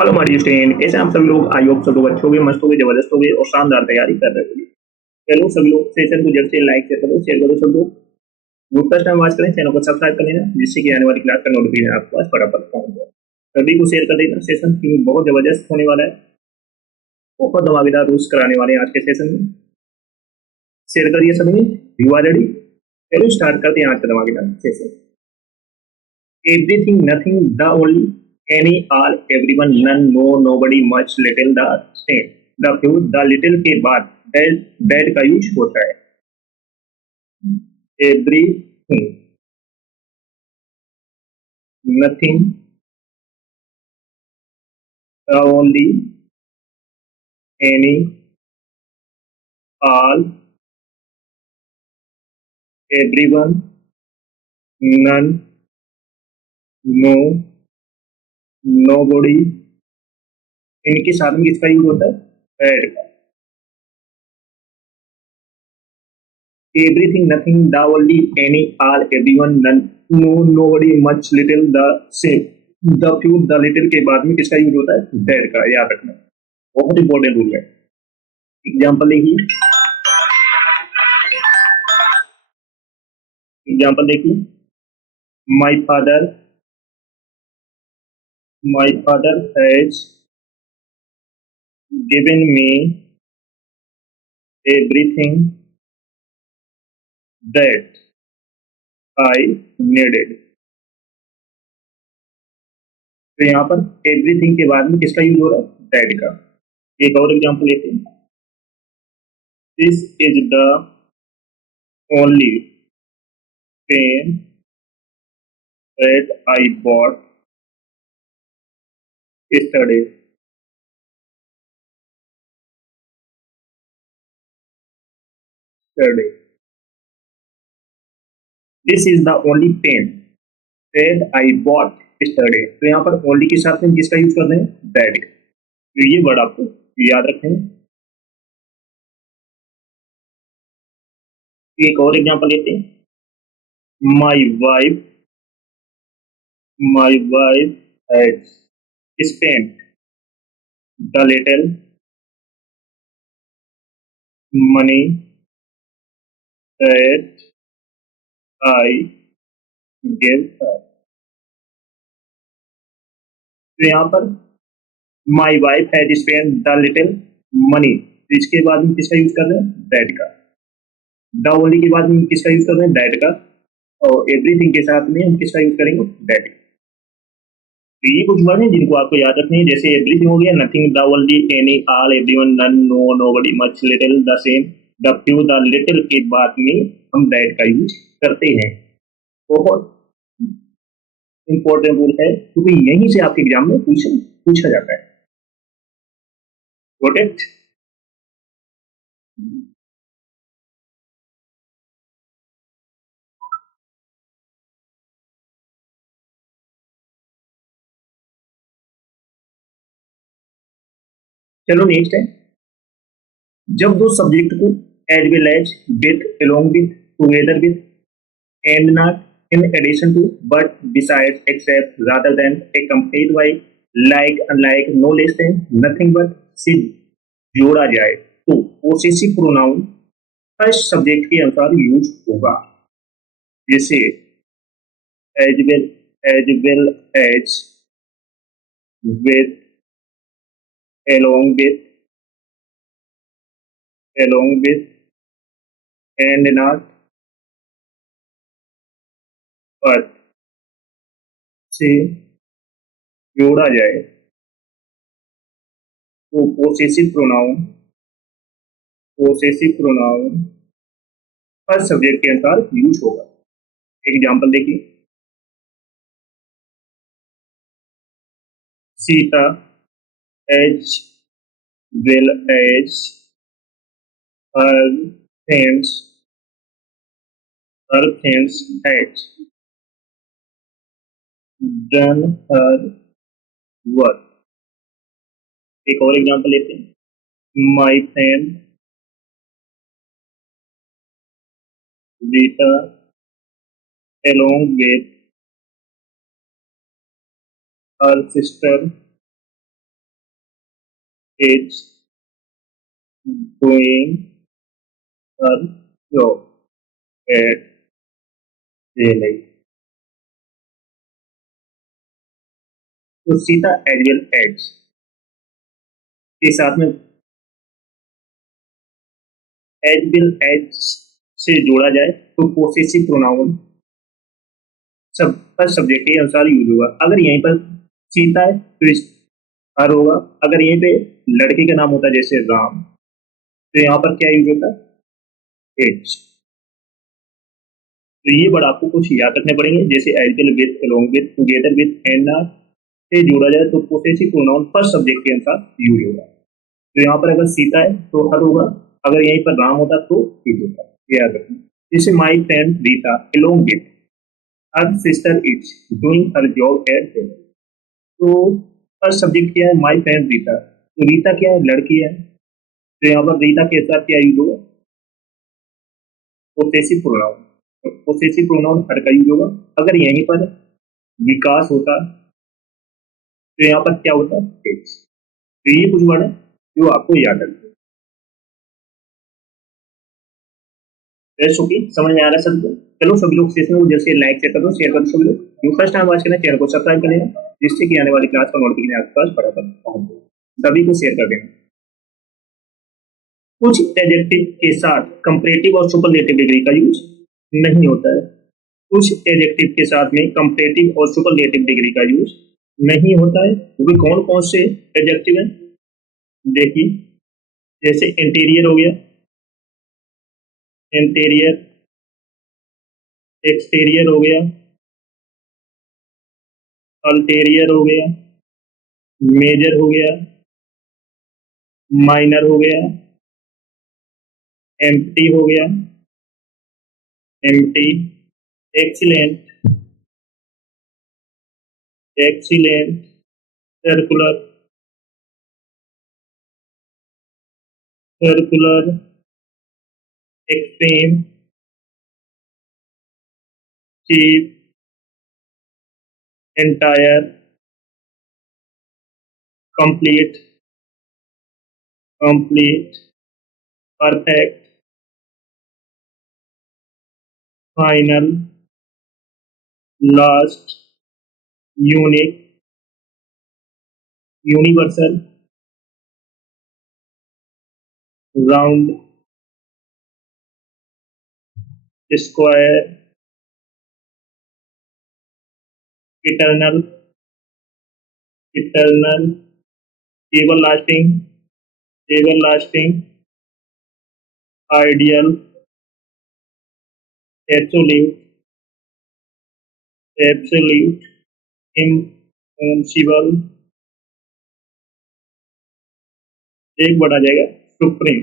Hello my dear friend, कैसे हैं आप सभी लोग। आई होप सब लोग अच्छे होंगे, मस्त होंगे, जबरदस्त होंगे और शानदार तैयारी कर रहे होंगे। चलो सभी लोग सेशन को जल्द से लाइक शेयर करो सब लोग। ग्रुप फर्स्ट टाइम वॉच करें, चैनल को सब्सक्राइब कर लेना, जिससे कि आने वाली क्लास का नोटिफिकेशन आपके पास फटाफट पहुंच जाए। सभी को शेयर कर देना, सेशन बहुत जबरदस्त होने वाला है। बहुत धमाकेदार रूल्स कराने वाले हैं आज के सेशन में। शेयर करिए सभी। You are ready? चलो स्टार्ट करते हैं आज का धमाकेदार session. Everything, nothing, the only, any, all, everyone, none, no, nobody, much, little, the same, the few, the little के बाद दैट का यूज होता है। Everything, nothing, the only, any, all, everyone, none, no, nobody. इनके साथ में किसका use होता है? दैट का। Everything, nothing, the only, any, all, everyone, none, no, nobody, much, little, the same, the few, the little के बाद में किसका यूज होता है? दैट का। याद रखना, बहुत इंपॉर्टेंट रूल है। एग्जाम्पल देखिए, my father, has given me everything that I needed. तो यहाँ पर एवरीथिंग के बाद में किसका यूज हो रहा है? दैट का। एक और एग्जाम्पल लेते हैं। This is the only pen that I bought yesterday। This is the only pen that I bought yesterday। तो यहाँ पर only के साथ में किसका यूज कर रहे हैं? that। तो ये वर्ड आपको याद रखना है। एक और एग्जांपल लेते हैं। My wife has spent the little money that I gave her। तो यहाँ पर my wife had spent the little money, तो इसके बाद में किसका यूज कर रहे हैं? that का। द ओनली के बाद में किसका यूज कर रहे हैं? दैट का। और एवरीथिंग के साथ में हम किसका यूज करेंगे? दैट का। तो ये कुछ वर्ड हैं जिनको आपको याद रखने हैं। जैसे एवरीथिंग हो गया, nothing, the only, any, all, everyone, none, no, nobody, much, little, the same, the few, the little के बाद में हम दैट का यूज करते हैं। बहुत इंपॉर्टेंट रूल है, क्योंकि यहीं से आपके एग्जाम में क्वेश्चन पूछा जाता है। Got it? चलो नेक्स्ट है। जब दो सब्जेक्ट को as well as, with, along with, together with, and not, in addition to, but, beside, except, rather than, accompanied by, like, unlike, no less than, nothing but से जोड़ा जाए तो possessive pronoun first subject के अनुसार use होगा। जैसे as well as, with, along with, and not, but से जोड़ा जाए तो पोसेसिव प्रोनाउन हर सब्जेक्ट के अनुसार यूज होगा। एग्जाम्पल देखिए। Sita as well as her friends has done her work. एक और एग्जाम्पल लेते हैं। My friend Rita along with her sister is doing her job at really. तो सीता एज वेल एज के साथ में एज वेल एज से जोड़ा जाए तो पोसेसिव प्रोनाउन सब पर सब्जेक्ट के अनुसार यूज होगा। अगर यहीं पर सीता है तो इस हर होगा। अगर यहीं पे लड़के का नाम होता है जैसे राम, तो यहाँ पर क्या यूज होता है? इट्स। तो ये वर्ड आपको कुछ याद रखने पड़ेंगे, जैसे as well with, along with, together with, and से जोड़ा जाए तो पोसेसिव प्रोनाउन फर्स्ट सब्जेक्ट के अनुसार यूज होगा। तो यहाँ पर अगर सीता है तो हर होगा, अगर यहीं पर राम होता तो इट होता। ये याद रखना। जैसे माई friend Rita along with her sister is doing her job eight. तो फर्स्ट सब्जेक्ट क्या है? माई फ्रेंड रीता। तो रीता क्या है? लड़की है। तो यहाँ पर रीता के साथ क्या यूज होगा? Possessive pronoun. तो पोसेसिव प्रोनाउन हर का यूज होगा। अगर यहीं पर विकास होता तो यहाँ पर क्या होता? इट्स। तो ये कुछ वर्ड है जो आपको याद रखना है। ओके, समझ में आ रहा है सबको? चलो सभी लोग सेशन को जैसे लाइक शेयर कर दो, शेयर कर दो सभी लोग। जो फर्स्ट टाइम वॉच करना चैनल को सब्सक्राइब कर लेना, जिससे कि आने वाली क्लास का नोटिफिकेशन आपके पास फटाफट पहुंच जाए। सभी को शेयर कर देना। कुछ एडजेक्टिव के साथ कंपैरेटिव और सुपरलेटिव डिग्री का यूज नहीं होता है। कुछ एडजेक्टिव के साथ में कंपैरेटिव और सुपरलेटिव डिग्री का यूज नहीं होता है। वो भी कौन कौन से एडजेक्टिव हैं? देखिए, जैसे इंटीरियर हो गया, इंटीरियर, एक्सटीरियर हो गया, अल्टेरियर हो गया, मेजर हो गया, माइनर हो गया, एम्प्टी हो गया, empty, excellent, excellent, circular, circular, extreme, cheap, entire, complete, complete, perfect, final, last, unique, universal, round, square, eternal, eternal, everlasting, everlasting, ideal, absolute, absolute, impossible, एक वर्ड आ जाएगा सुप्रीम।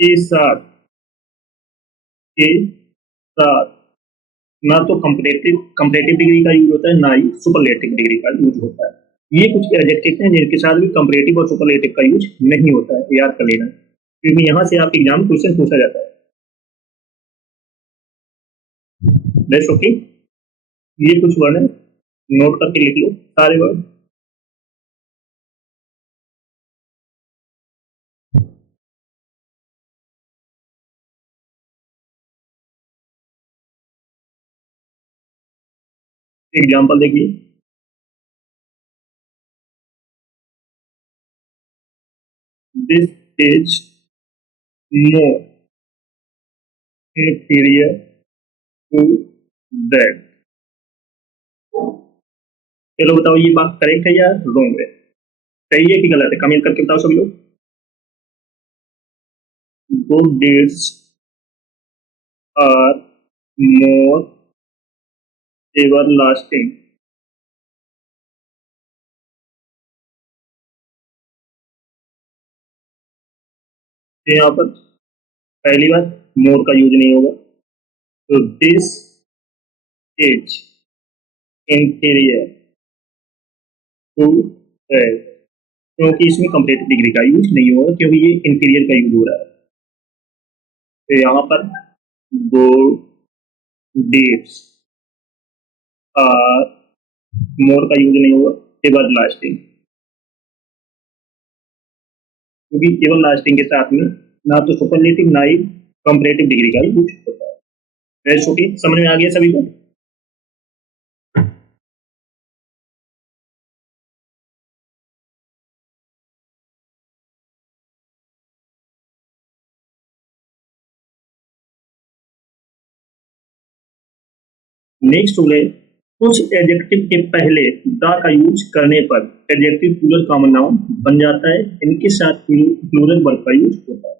के साथ, के साथ ना तो कंपैरेटिव कंपैरेटिव डिग्री का यूज होता है, ना ही सुपरलेटिव डिग्री का यूज होता है। ये कुछ एडजेक्टिव हैं जिनके साथ भी कंपैरेटिव और सुपरलेटिव का यूज नहीं होता है, याद कर लेना, क्योंकि यहाँ से आपके एग्जाम क्वेश्चन पूछा जाता है। That's okay. ये कुछ वर्ड है, नोट करके लिख लो सारे वर्ड। एग्जाम्पल देखिए, this is more inferior to that। चलो बताओ, ये बात करेक्ट है या रॉन्ग है? सही है कि गलत है? कमेंट करके बताओ सभी लोग। Good deeds are more everlasting. यहाँ पर पहली बात, मोर का यूज नहीं होगा, तो this is interior to that, क्योंकि इसमें कंप्लीट डिग्री का यूज नहीं होगा, क्योंकि ये इंटीरियर का यूज हो रहा है। तो यहाँ पर गुड डीड्स आर मोर का यूज नहीं होगा, एवर लास्टिंग, क्योंकि एवर लास्टिंग के साथ में ना तो सुपरलेटिव ना ही कंपैरेटिव डिग्री का यूज होता है। ओके, समझ में आ गया सभी को? नेक्स्ट रूल है, कुछ एडजेक्टिव के पहले द का यूज करने पर एडजेक्टिव प्लूरल कॉमन नाउन बन जाता है, इनके साथ प्लूरल वर्ब का यूज होता है।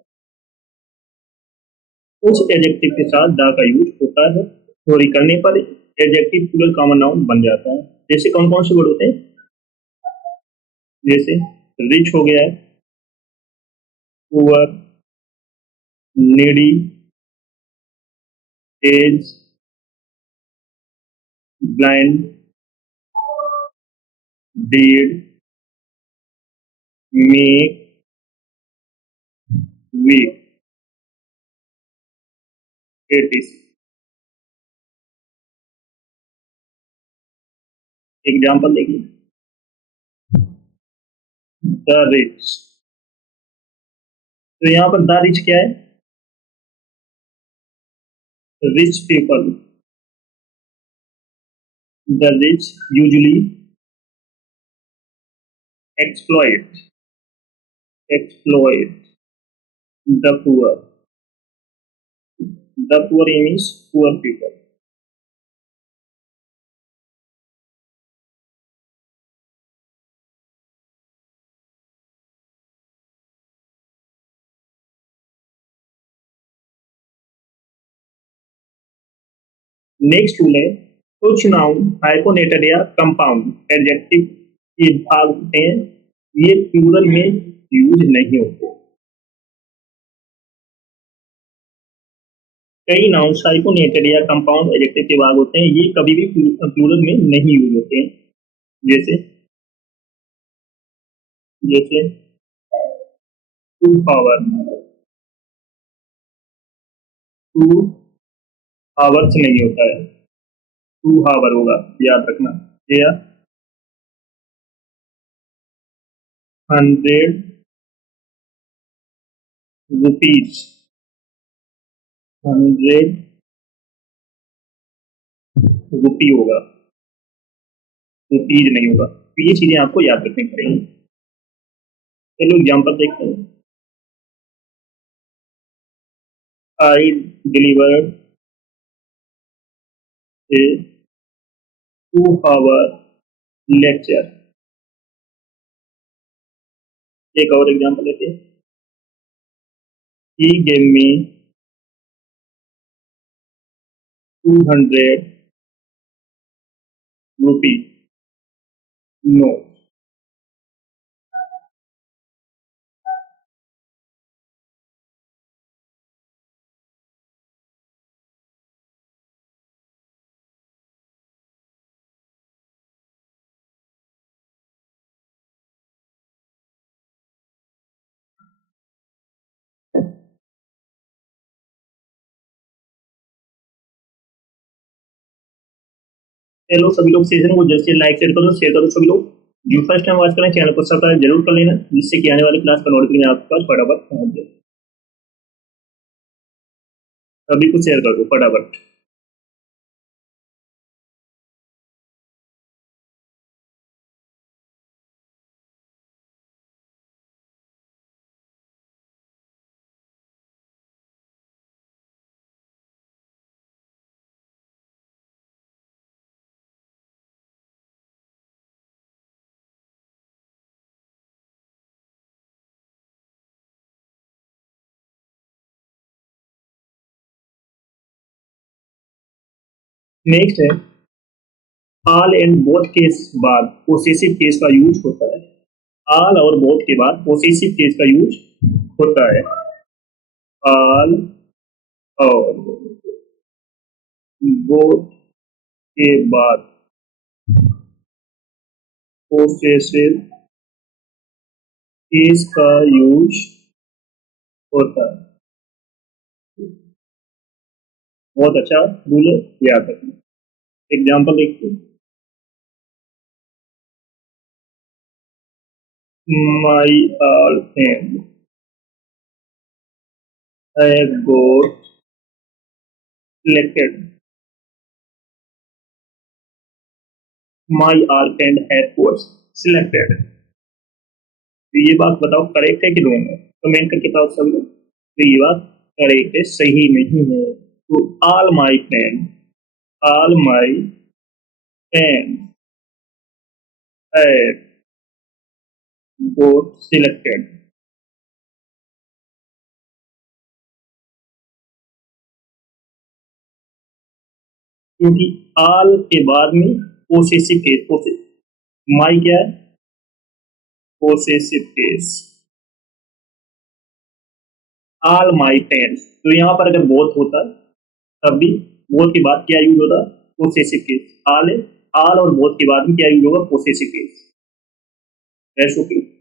कुछ एडजेक्टिव के साथ द का यूज होता है, सॉरी करने पर एडजेक्टिव प्लूरल कॉमन नाउन बन जाता है। जैसे कौन कौन से वर्ड होते हैं? जैसे रिच हो गया है, poor, needy, age, blind, dead, meek, weak, एटीज। एग्जाम्पल देखिए, द रिच, तो यहाँ पर द रिच क्या है? Rich people, the rich usually exploit the poor, the poor means poor people। Next rule है, कुछ नाउन हाइपोनेटेड या कंपाउंड एडजेक्टिव के भाग होते हैं, ये प्लूरल में यूज नहीं होते। कई नाउन हाइपोनेटेड या कंपाउंड एडजेक्टिव के भाग होते हैं, ये कभी भी प्लूरल में नहीं यूज होते हैं। जैसे जैसे टू पावर, टू हावर्स नहीं होता है, टू हावर होगा, याद रखना। या 100 रुपीज, 100 रुपी होगा, रुपीज नहीं होगा। तो ये चीजें आपको याद रखनी पड़ेंगी। चलो एग्जाम्पल देखते हैं। I delivered a 2 hour lecture. एक और एग्जाम्पल लेते हैं। He gave me 200 rupee no. चलो सभी लोग सेशन को जैसे लाइक शेयर करो सभी लोग। जो फर्स्ट टाइम वॉच करें चैनल को सब्सक्राइब जरूर कर लेना, जिससे कि आने वाली क्लास का नोटिफिकेशन आपके पास फटाफट पहुंच जाए। सभी को शेयर कर दो फटाफट। नेक्स्ट है, ऑल एंड बोथ के बाद पोसेसिव केस का यूज होता है। ऑल और बोथ के बाद पोसेसिव केस का यूज होता है। ऑल और बोथ के बाद पोसेसिव केस का यूज होता है। बहुत अच्छा रूल है, याद रखना। एग्जाम्पल देखते हैं। My all friend have got selected. My all friend have got selected. तो ये बात बताओ करेक्ट है कि रॉन्ग है? कमेंट करके बताओ सब लोग। तो ये बात करेक्ट है, सही नहीं है। तो all my friend have got selected। क्योंकि ऑल के बाद में पोसेसिव केस, माई क्या है? Possessive case. All my friends, तो यहाँ पर अगर बोथ होता तब भी बोथ के बाद क्या यूज होता? Possessive case. ऑल है, ऑल और बोथ के बाद में क्या यूज होगा? Possessive case. ओके।